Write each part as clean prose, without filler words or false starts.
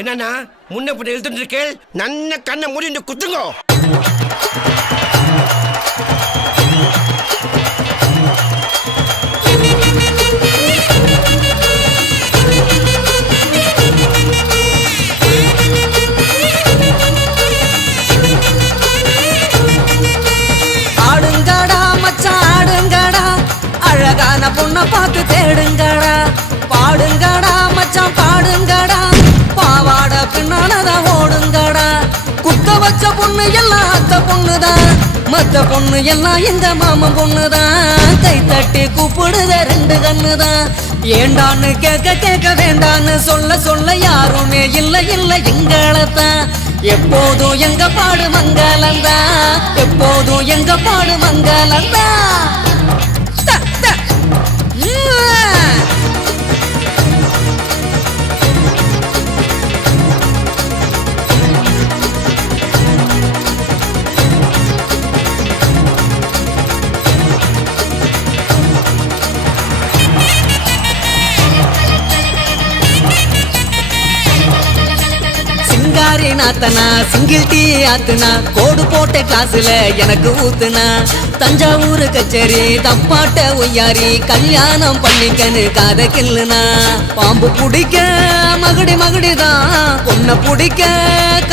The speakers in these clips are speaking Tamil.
என்னன்னா முன்ன பின்ன எழுத்துட்டு இருக்கேன். நன்ன கண்ணை மூடி குத்துங்கோ. ஆடுங்கடா மச்சான் ஆடுங்கடா, அழகான பொண்ணை பார்த்து தேடுங்கடா. பாடுங்கடா மச்சான் பாடுங்கடா, பாவாட பின்னாலதான் ஓடுங்கடா. குத்த வச்ச பொண்ணு எல்லாம் அத்த பொண்ணுதான், மத்த பொண்ணு எல்லாம் எங்க மாமன் பொண்ணுதான். கை தட்டி கூப்பிடுத ரெண்டு கண்ணுதான். ஏண்டான்னு கேட்க கேட்க வேண்டான்னு சொல்ல சொல்ல யாருமே இல்ல இல்ல எங்களத்தான். எப்போதும் எங்க பாடு மங்களந்தா, எப்போதும் எங்க பாடு மங்களந்தா. நாத்தனா சிங்கிள் டீ ஆத்துனா, கோடு போட்ட கிளாஸ்ல எனக்கு ஊத்துனா. தஞ்சாவூர் கச்சேரி தப்பாட்ட ஒய்யாரி, கல்யாணம் பண்ணிக்கன்னு காத கில்லுனா. பாம்பு பிடிக்க மகுடி மகுடிதான், பொண்ணை பிடிக்க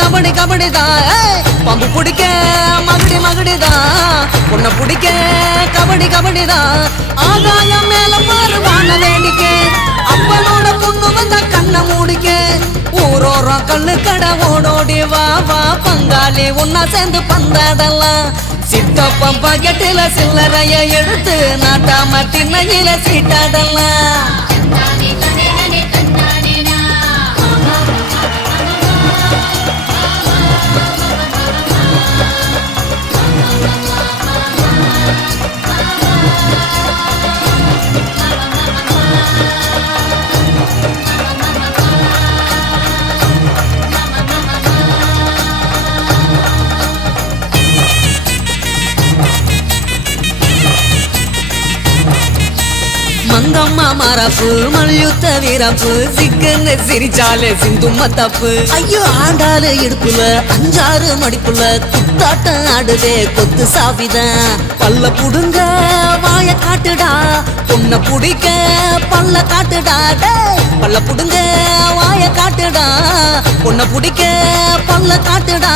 கபடி கபடிதான். பாம்பு பிடிக்க மகுடி மகுடிதான், பொண்ணை பிடிக்க கபடி கபடிதான். ஆகாயம் மேல மாறுவான வேடிக்கை, அப்பனோட பொண்ணு வந்த கண்ணை மூடிக்க. ஊரோரம் கண்ணு கடை ஓடோடி வா வா பங்காளி ஒன்னா சேர்ந்து பந்தாடலாம். சித்தப்பம் பாக்கெட்டில சில்லறைய எடுத்து நாட்டாம திண்ணையில சீட்டாடலாம். மங்கம்மா மரப்பு மல்யுத்த வீரப்பு, சிக்கன்னு சிரிச்சாலே சிந்தும்ம தப்பு. ஐயோ ஆண்டாளு இடுப்புல அஞ்சாறு மடிப்புல, குத்தாட்டம் ஆடுதே கொத்து சாவிதான். பல்ல புடுங்க வாய காட்டுடா, பொண்ண புடிக்க பல்ல காட்டுடா. பல்ல புடுங்க வாய காட்டுடா, பொண்ண புடிக்க பல்ல காட்டுடா.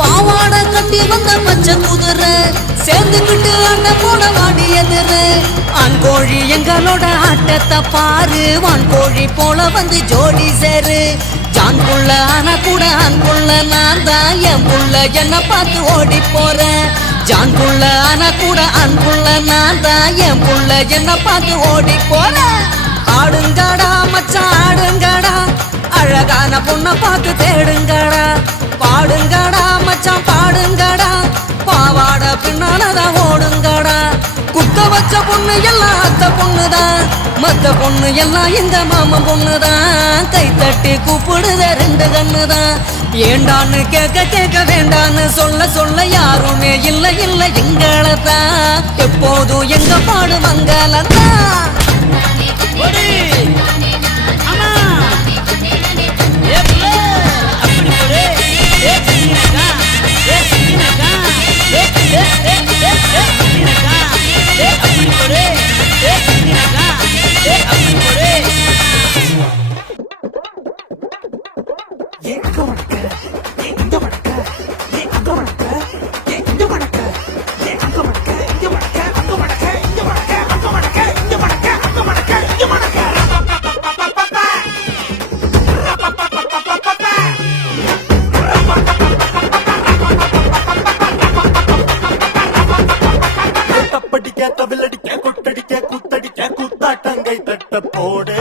பாவாட கட்டி வந்த பச்சை குதிரை சேர்ந்துக்கிட்டு அண்ணன் போட வாடி எதிரு. ஆண் கோழி எங்களோட ஆட்டத்தை பாரு, வான் கோழி போல வந்து ஜோடி சேரு. ஜான் புள்ள ஆனா கூட ஆண் புள்ள நான் தான், என் புள்ள என்ன பார்த்து ஓடி போறேன். ஜான் புள்ள ஆனா கூட ஆண் புள்ள நான் தான், என் புள்ள என்ன பார்த்து ஓடி போறேன். ஆடுங்கடா மச்சான் ஆடுங்கடா, அழகான பொண்ணை பார்த்து தேடுங்கடா. பாடுங்கடா மச்சான் பாடுங்கடா, பாவாட பின்னாலதான் ஓடுங்கடா. குத்த வச்ச பொண்ணு எல்லாம் அத்த பொண்ணுதான், மத்த பொண்ணு எல்லாம் எங்க மாமன் பொண்ணுதான். கை தட்டி கூப்பிடுத ரெண்டு கண்ணுதான். ஏண்டான்னு கேட்க கேட்க வேண்டான்னு சொல்ல சொல்ல யாருமே இல்ல இல்ல எங்களத்தான். எப்போதும் எங்க பாடு மங்களத்தான். போடு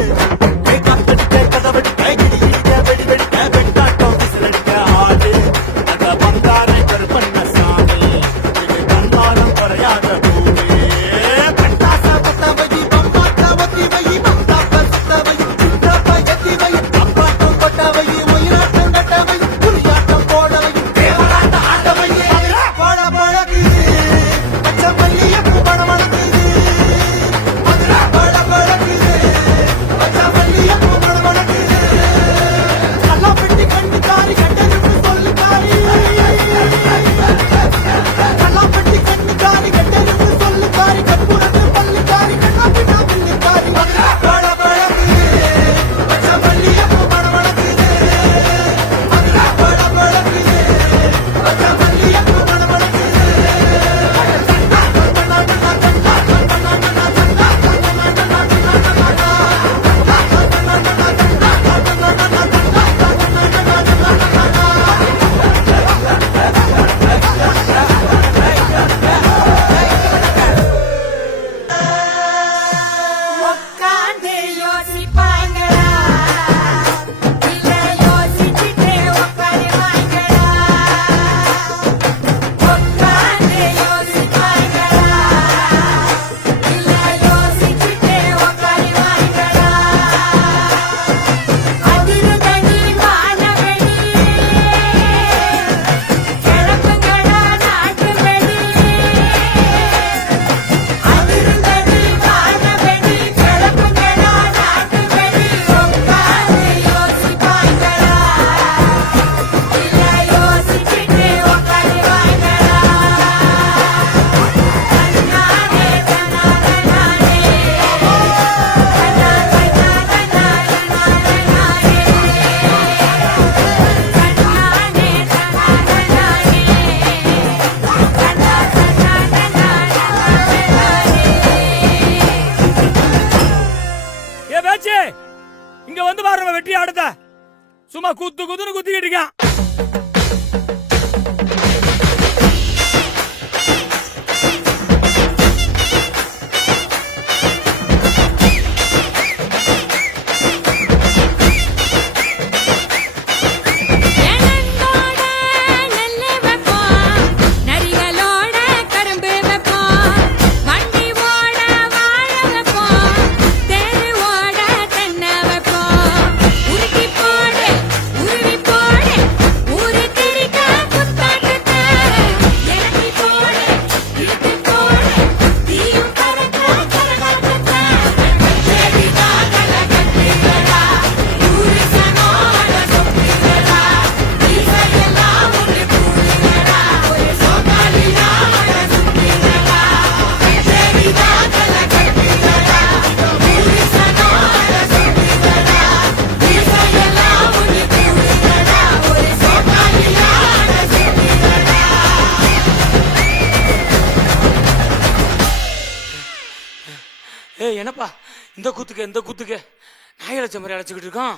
மச்சி இங்க வந்து பாருங்க வெற்றி ஆடுத சும்மா குத்து குத்துன்னு குத்திக்கிட்டு இருக்கான். ஏய் என்னப்பா இந்த குத்துக்கு நாய் அழைச்ச மாதிரி அழைச்சிக்கிட்டு இருக்கான்.